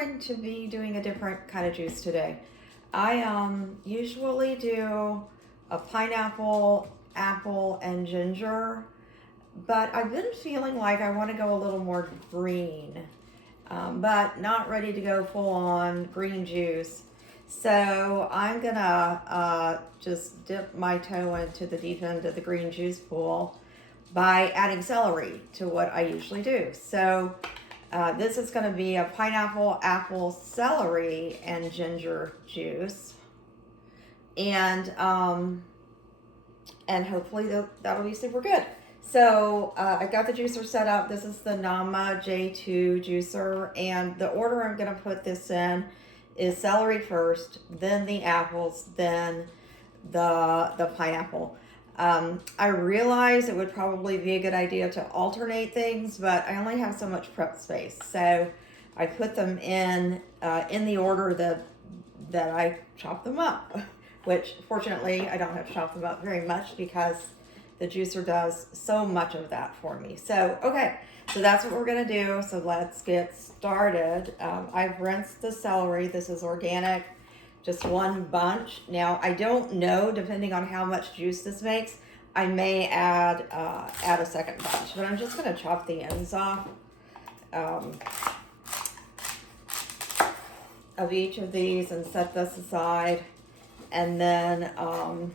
going to be doing a different kind of juice today. I usually do a pineapple, apple, and ginger, but I've been feeling like I want to go a little more green, but not ready to go full on green juice. So I'm gonna just dip my toe into the deep end of the green juice pool by adding celery to what I usually do. So this is going to be a pineapple, apple, celery, and ginger juice, and hopefully that'll be super good. So I got the juicer set up. This is the Nama J2 juicer, and the order I'm going to put this in is celery first, then the apples, then the pineapple. I realize it would probably be a good idea to alternate things, but I only have so much prep space, so I put them in the order that I chop them up, which fortunately I don't have to chop them up very much because the juicer does so much of that for me. So okay, so that's what we're gonna do. So let's get started. I've rinsed the celery. This is organic, just one bunch. Now I don't know, depending on how much juice this makes, I may add a second bunch, but I'm just gonna chop the ends off of each of these and set this aside, and then I'm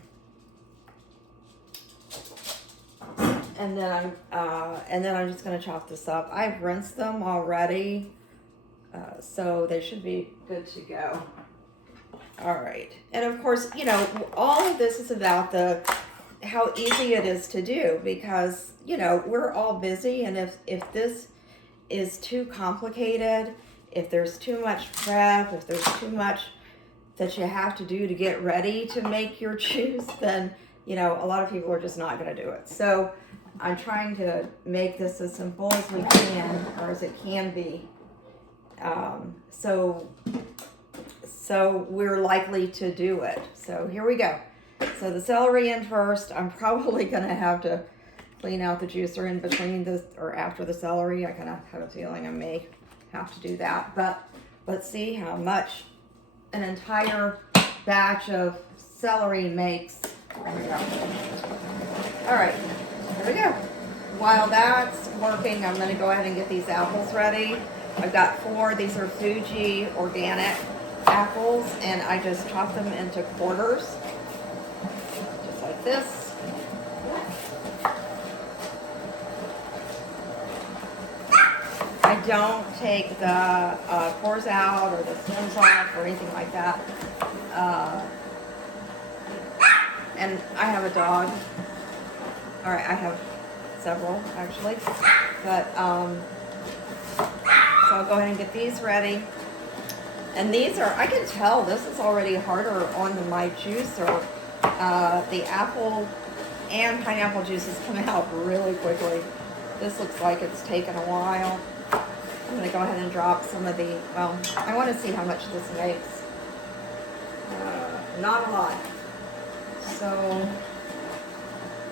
just gonna chop this up. I've rinsed them already, so they should be good to go. All right, and of course, you know, all of this is about how easy it is to do, because, you know, we're all busy, and if this is too complicated, if there's too much prep, if there's too much that you have to do to get ready to make your juice, then, you know, a lot of people are just not going to do it. So I'm trying to make this as simple as we can, or as it can be. So we're likely to do it. So here we go. So the celery in first. I'm probably going to have to clean out the juicer in between this or after the celery. I kind of have a feeling I may have to do that. But let's see how much an entire batch of celery makes. There we go. All right, here we go. While that's working, I'm going to go ahead and get these apples ready. I've got 4. These are Fuji organic apples, and I just chop them into quarters, just like this. I don't take the cores out or the stems off or anything like that. And I have a dog. All right, I have several actually, but so I'll go ahead and get these ready. And these are, I can tell this is already harder on my juicer. The apple and pineapple juices come out really quickly. This looks like it's taken a while. I'm gonna go ahead and drop some of the, well, I wanna see how much this makes. Not a lot. So,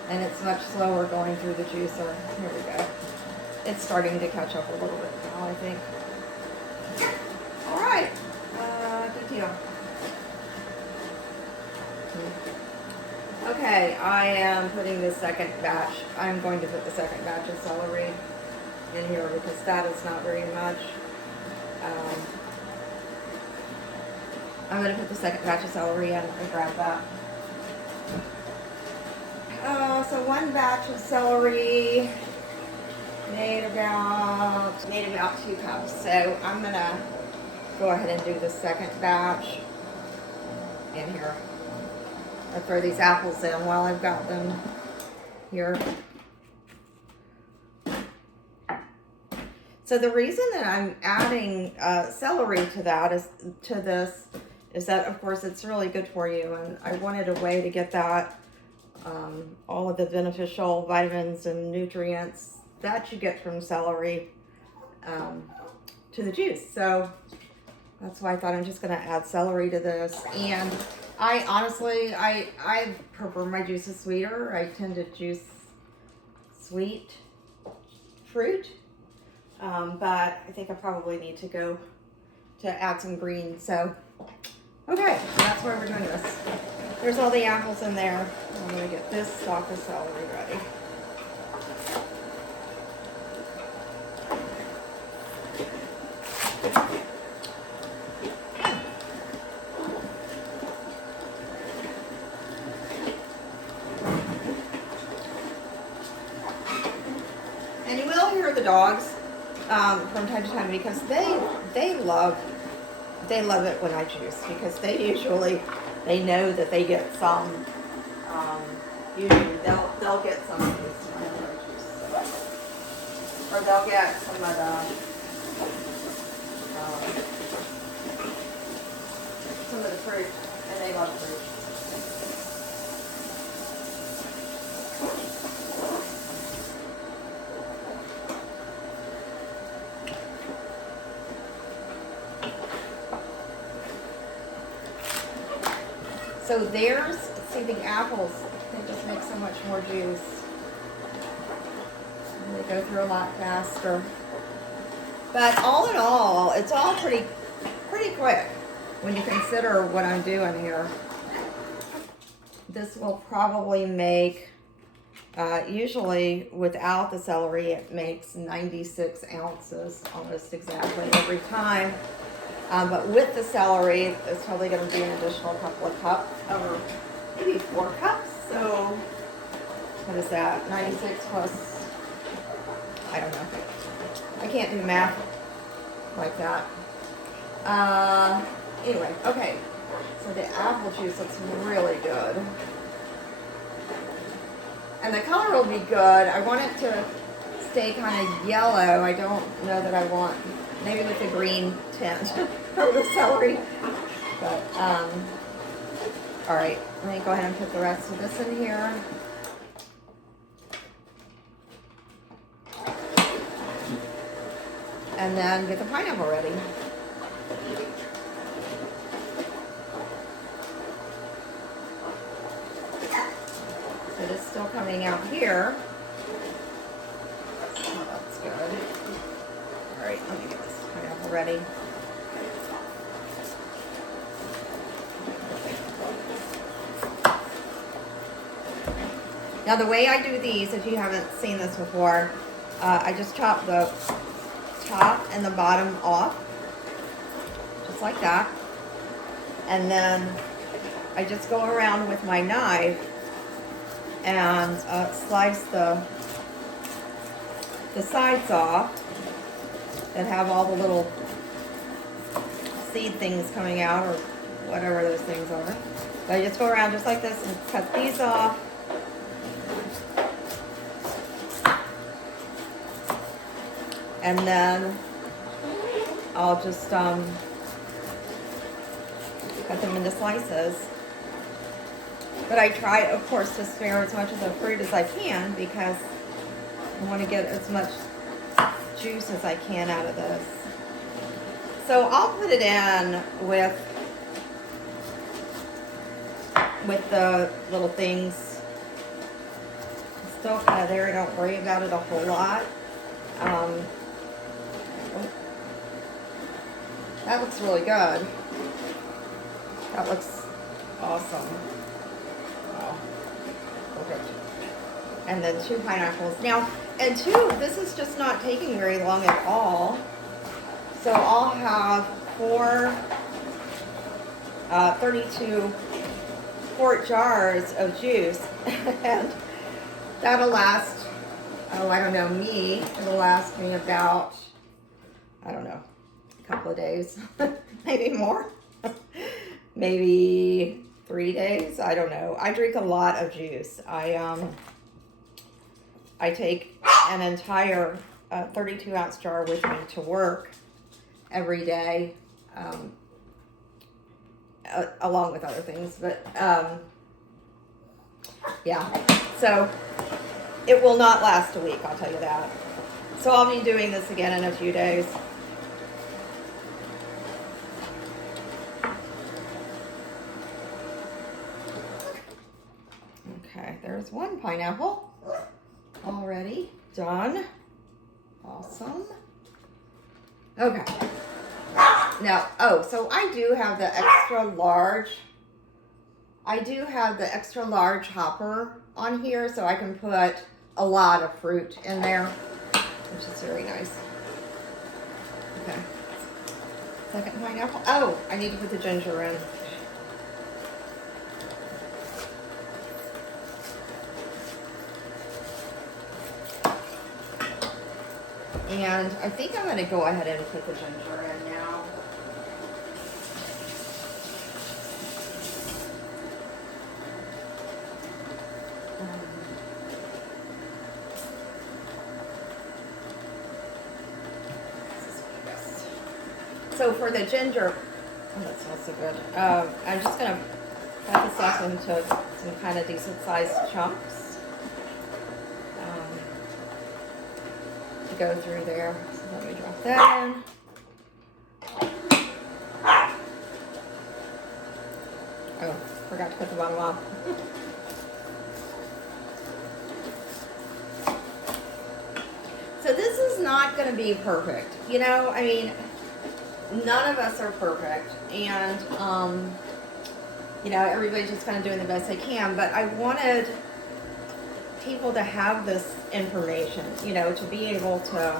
and it's much slower going through the juicer. Here we go. It's starting to catch up a little bit now, I think. All right, good deal. Okay, I am putting the second batch. I'm going to put the second batch of celery in here because that is not very much. I'm going to put the second batch of celery in and grab that. So one batch of celery made about 2 cups. So I'm going to go ahead and do the second batch in here. I'll throw these apples in while I've got them here. So the reason that I'm adding celery to this is that, of course, it's really good for you, and I wanted a way to get that all of the beneficial vitamins and nutrients that you get from celery to the juice. So that's why I thought I'm just going to add celery to this. And I honestly, I prefer my juices sweeter. I tend to juice sweet fruit, but I think I probably need to go to add some green. So, okay, that's why we're doing this. There's all the apples in there. I'm gonna get this stalk of celery ready. And you will hear the dogs from time to time because they love it when I juice, because they know that they get some. Usually they'll get some of this juice, or they'll get some of the fruit, and they love fruit. So see the apples, they just make so much more juice. And they go through a lot faster. But all in all, it's all pretty quick when you consider what I'm doing here. This will probably make, usually without the celery, it makes 96 ounces almost exactly every time. But with the celery, it's probably going to be an additional couple of cups, or maybe 4 cups. So, what is that? 96 plus, I don't know. I can't do math like that. Anyway, okay. So the apple juice looks really good. And the color will be good. I want it to stay kind of yellow. I don't know that I want, maybe with the green tint of the celery. But, all right, let me go ahead and put the rest of this in here. And then get the pineapple ready. It is still coming out here. Oh, that's good. All right, let me get this pineapple ready. Now the way I do these, if you haven't seen this before, I just chop the top and the bottom off, just like that. And then I just go around with my knife and slice the sides off that have all the little seed things coming out, or whatever those things are. So I just go around just like this and cut these off. And then I'll just cut them into slices. But I try, of course, to spare as much of the fruit as I can, because I want to get as much juice as I can out of this. So I'll put it in with the little things. It's still kind of there. I don't worry about it a whole lot. That looks really good. That looks awesome. Wow. Perfect. And then 2 pineapples. Now, and 2, this is just not taking very long at all. So I'll have 4 32 quart jars of juice. And that'll last, oh, I don't know, it'll last me about, I don't know, a couple of days, maybe more, maybe 3 days. I don't know. I drink a lot of juice. I take an entire 32 ounce jar with me to work every day, along with other things. But yeah, so it will not last a week, I'll tell you that. So I'll be doing this again in a few days. Okay, there's 1 pineapple already done. Awesome. Okay. Now, oh, so I do have the extra large. I do have the extra large hopper on here, so I can put a lot of fruit in there, which is very nice. Okay. Second pineapple. Oh, I need to put the ginger in. And I think I'm going to go ahead and put the ginger in now. So for the ginger, oh, that smells so good. I'm just going to cut this up into some kind of decent sized chunks to go through there. So let me drop that in. Oh, forgot to put the bottom off. So this is not going to be perfect. You know, I mean, none of us are perfect. And, you know, everybody's just kind of doing the best they can. But I wanted people to have this information, you know, to be able to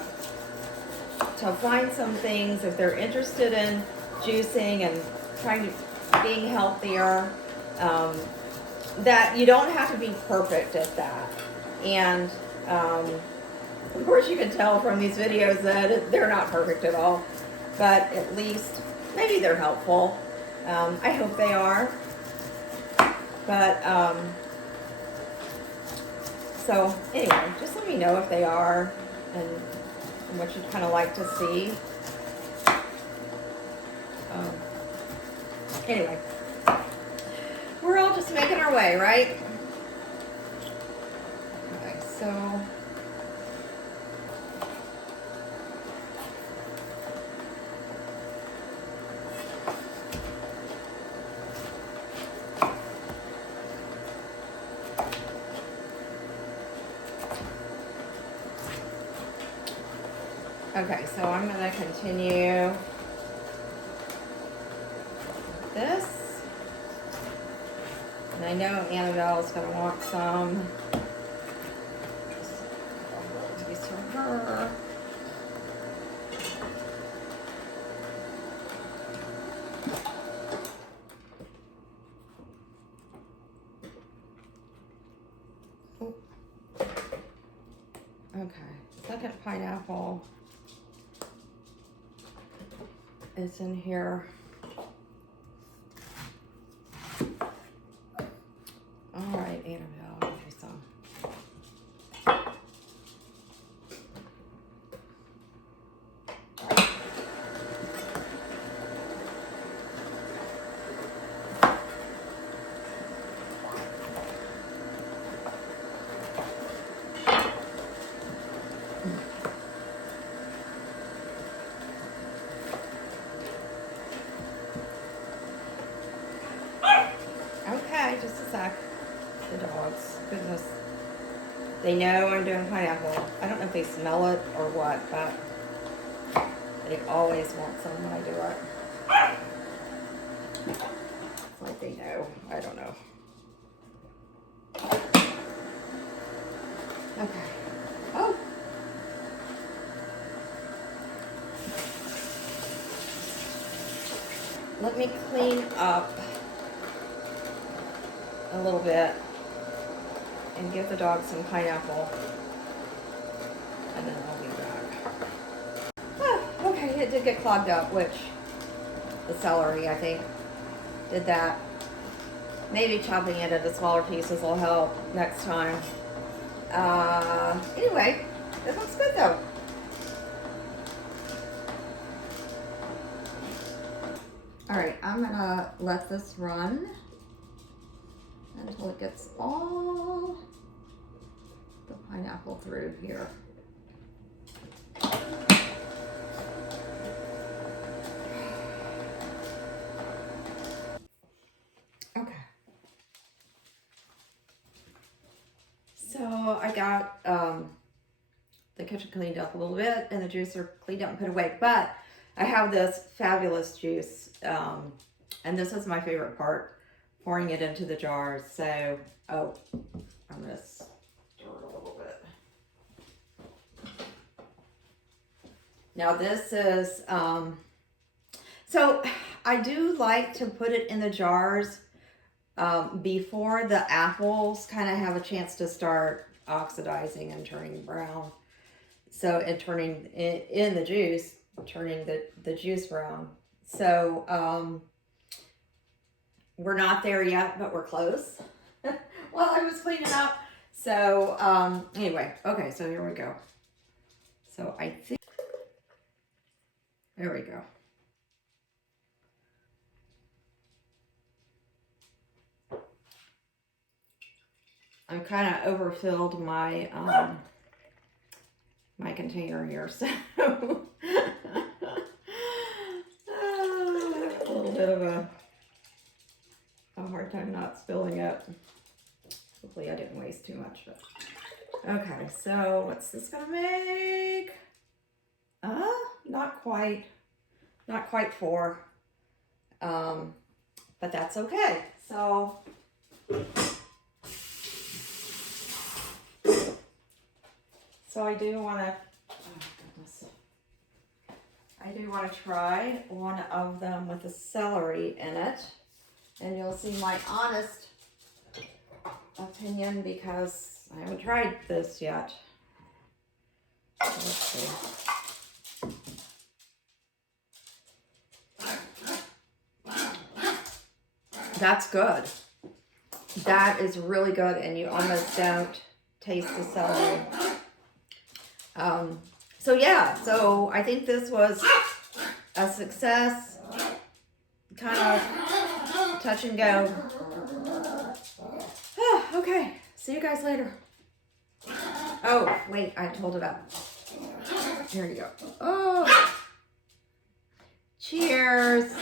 find some things if they're interested in juicing and trying to being healthier, that you don't have to be perfect at that. And of course you can tell from these videos that they're not perfect at all, but at least maybe they're helpful. I hope they are. But so anyway, just let me know if they are and what you'd kind of like to see. Anyway, we're all just making our way, right? Okay, so okay, so I'm going to continue this. And I know Annabelle is going to want some. These for her. Oh. Okay, second pineapple is in here. All right, Annabelle, I'll give you some. Okay, just a sec. The dogs, goodness. They know I'm doing pineapple. I don't know if they smell it or what, but they always want some when I do it. It's like they know. I don't know. Okay. Oh. Let me clean up a little bit and give the dog some pineapple, and then I'll be back. Oh, okay, it did get clogged up, which the celery, I think, did that. Maybe chopping it into smaller pieces will help next time. Anyway, it looks good though. All right, I'm gonna let this run until it gets all the pineapple through here. Okay. So I got the kitchen cleaned up a little bit and the juicer cleaned up and put away, but I have this fabulous juice, and this is my favorite part, pouring it into the jars. So, oh, I'm gonna stir it a little bit. Now this is, so I do like to put it in the jars before the apples kind of have a chance to start oxidizing and turning brown. So, and turning in the juice, turning the juice brown. So, we're not there yet, but we're close. While I was cleaning up. So, anyway, okay, so here we go. So I think, there we go. I kind of overfilled my my container here, so a little bit of a hard time not spilling it. Hopefully I didn't waste too much. But. Okay, so what's this gonna make? Not quite 4. But that's okay. So. So I do want to, oh goodness, I do want to try one of them with the celery in it. And you'll see my honest opinion because I haven't tried this yet. So let's see. That's good. That is really good, and you almost don't taste the celery. So yeah, so I think this was a success, kind of touch and go. Okay, see you guys later. Oh, wait, I told it up. Here you go. Oh, cheers.